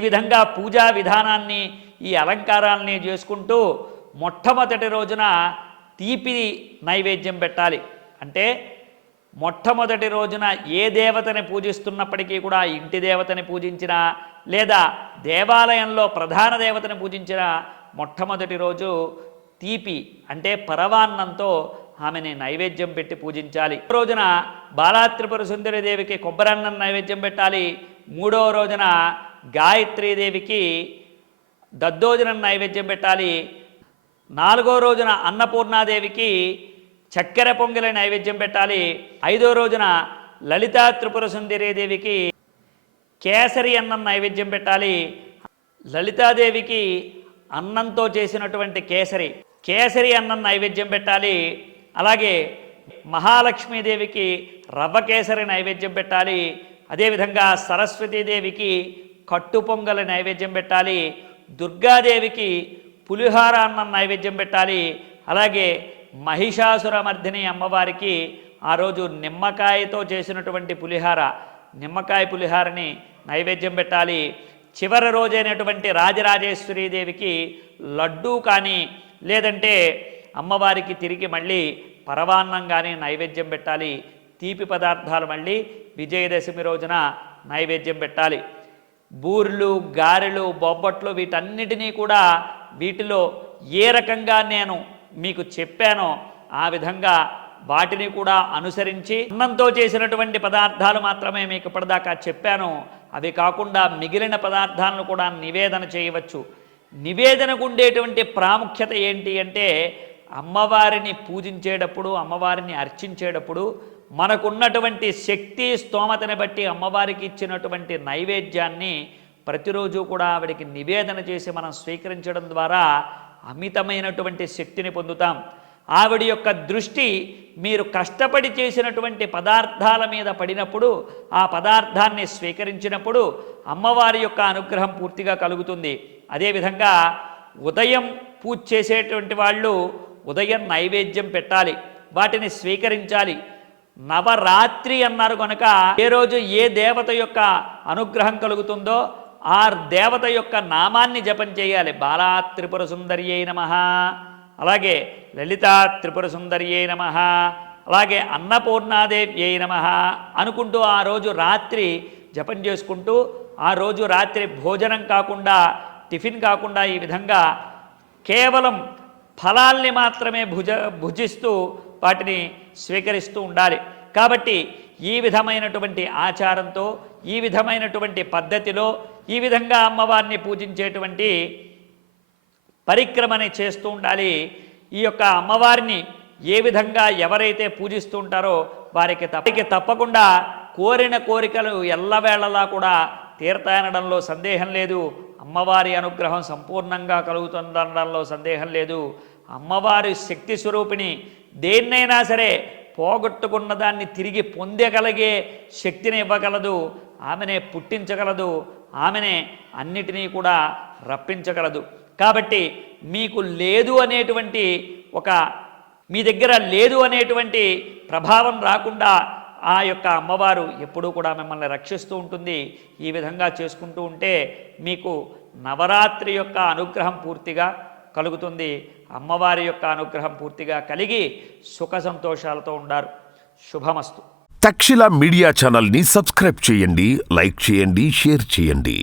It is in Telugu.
ఈ విధంగా పూజా విధానాన్ని ఈ అలంకారాలని చేసుకుంటూ మొట్టమొదటి రోజున తీపి నైవేద్యం పెట్టాలి. అంటే మొట్టమొదటి రోజున ఏ దేవతని పూజిస్తున్నప్పటికీ కూడా ఇంటి దేవతని పూజించినా లేదా దేవాలయంలో ప్రధాన దేవతని పూజించిన మొట్టమొదటి రోజు తీపి అంటే పరవాన్నంతో ఆమెని నైవేద్యం పెట్టి పూజించాలి. రోజున బాలాత్రిపుర సుందరీదేవికి కొబ్బరన్నం నైవేద్యం పెట్టాలి. మూడవ రోజున గాయత్రీదేవికి దద్దోజనం నైవేద్యం పెట్టాలి. నాలుగో రోజున అన్నపూర్ణాదేవికి చక్కెర పొంగలి నైవేద్యం పెట్టాలి. ఐదో రోజున లలితా త్రిపుర సుందరీదేవికి కేసరి అన్నం నైవేద్యం పెట్టాలి. లలితాదేవికి అన్నంతో చేసినటువంటి కేసరి అన్నం నైవేద్యం పెట్టాలి. అలాగే మహాలక్ష్మీదేవికి రవ్వ కేసరి నైవేద్యం పెట్టాలి. అదేవిధంగా సరస్వతీదేవికి కట్టు పొంగలి నైవేద్యం పెట్టాలి. దుర్గాదేవికి పులిహార అన్నం నైవేద్యం పెట్టాలి. అలాగే మహిషాసురమర్దిని అమ్మవారికి ఆ రోజు నిమ్మకాయతో చేసినటువంటి నిమ్మకాయ పులిహారని నైవేద్యం పెట్టాలి. చివరి రోజైనటువంటి రాజరాజేశ్వరీదేవికి లడ్డూ కానీ లేదంటే అమ్మవారికి తిరిగి మళ్ళీ పరవాన్నం కానీ నైవేద్యం పెట్టాలి. తీపి పదార్థాలు మళ్ళీ విజయదశమి రోజున నైవేద్యం పెట్టాలి. బూర్లు, గారెలు, బొబ్బట్లు వీటన్నిటినీ కూడా వీటిలో ఏ రకంగా నేను మీకు చెప్పానో ఆ విధంగా వాటిని కూడా అనుసరించి అన్నంతో చేసినటువంటి పదార్థాలు మాత్రమే మీకు ఇప్పటిదాకా చెప్పాను. అవి కాకుండా మిగిలిన పదార్థాలను కూడా నివేదన చేయవచ్చు. నివేదనకు ఉండేటువంటి ప్రాముఖ్యత ఏంటి అంటే అమ్మవారిని పూజించేటప్పుడు, అమ్మవారిని అర్చించేటప్పుడు మనకున్నటువంటి శక్తి స్తోమతని బట్టి అమ్మవారికి ఇచ్చినటువంటి నైవేద్యాన్ని ప్రతిరోజు కూడా ఆవిడికి నివేదన చేసి మనం స్వీకరించడం ద్వారా అమితమైనటువంటి శక్తిని పొందుతాం. ఆవిడ యొక్క దృష్టి మీరు కష్టపడి చేసినటువంటి పదార్థాల మీద పడినప్పుడు ఆ పదార్థాన్ని స్వీకరించినప్పుడు అమ్మవారి యొక్క అనుగ్రహం పూర్తిగా కలుగుతుంది. అదేవిధంగా ఉదయం పూజ చేసేటువంటి వాళ్ళు ఉదయం నైవేద్యం పెట్టాలి, వాటిని స్వీకరించాలి. నవరాత్రి అన్నారు కనుక ఏ రోజు ఏ దేవత యొక్క అనుగ్రహం కలుగుతుందో ఆ దేవత యొక్క నామాన్ని జపం చేయాలి. బాలా త్రిపుర సుందర్యై నమః, అలాగే లలితా త్రిపుర సుందర్యై నమః, అలాగే అన్నపూర్ణాదేవ్యై నమః అనుకుంటూ ఆ రోజు రాత్రి జపం చేసుకుంటూ ఆ రోజు రాత్రి భోజనం కాకుండా, టిఫిన్ కాకుండా ఈ విధంగా కేవలం ఫలాల్ని మాత్రమే భుజిస్తూ వాటిని స్వీకరిస్తూ ఉండాలి. కాబట్టి ఈ విధమైనటువంటి ఆచారంతో, ఈ విధమైనటువంటి పద్ధతిలో, ఈ విధంగా అమ్మవారిని పూజించేటువంటి పరిక్రమని చేస్తూ ఉండాలి. ఈ యొక్క అమ్మవారిని ఏ విధంగా ఎవరైతే పూజిస్తూ ఉంటారో వారికి తప్పకుండా కోరిన కోరికలు ఎల్లవేళలా కూడా తీరతాయనడంలో సందేహం లేదు. అమ్మవారి అనుగ్రహం సంపూర్ణంగా కలుగుతుందనడంలో సందేహం లేదు. అమ్మవారి శక్తి స్వరూపిణి, దేన్నైనా సరే పోగొట్టుకున్న దాన్ని తిరిగి పొందగలిగే శక్తిని ఇవ్వగలదు. ఆమెనే పుట్టించగలదు, ఆమెనే అన్నిటినీ కూడా రప్పించగలదు. కాబట్టి మీకు లేదు అనేటువంటి మీ దగ్గర లేదు అనేటువంటి ప్రభావం రాకుండా ఆ యొక్క అమ్మవారు ఎప్పుడూ కూడా మిమ్మల్ని రక్షిస్తూ ఉంటుంది. ఈ విధంగా చేసుకుంటూ ఉంటే మీకు నవరాత్రి యొక్క అనుగ్రహం పూర్తిగా కలుగుతుంది. అమ్మవారి యొక్క అనుగ్రహం పూర్తిగా కలిగి సుఖ సంతోషాలతో ఉండారు. శుభమస్తు. తక్షశిల మీడియా ఛానల్ని సబ్స్క్రైబ్ చేయండి, లైక్ చేయండి, షేర్ చేయండి.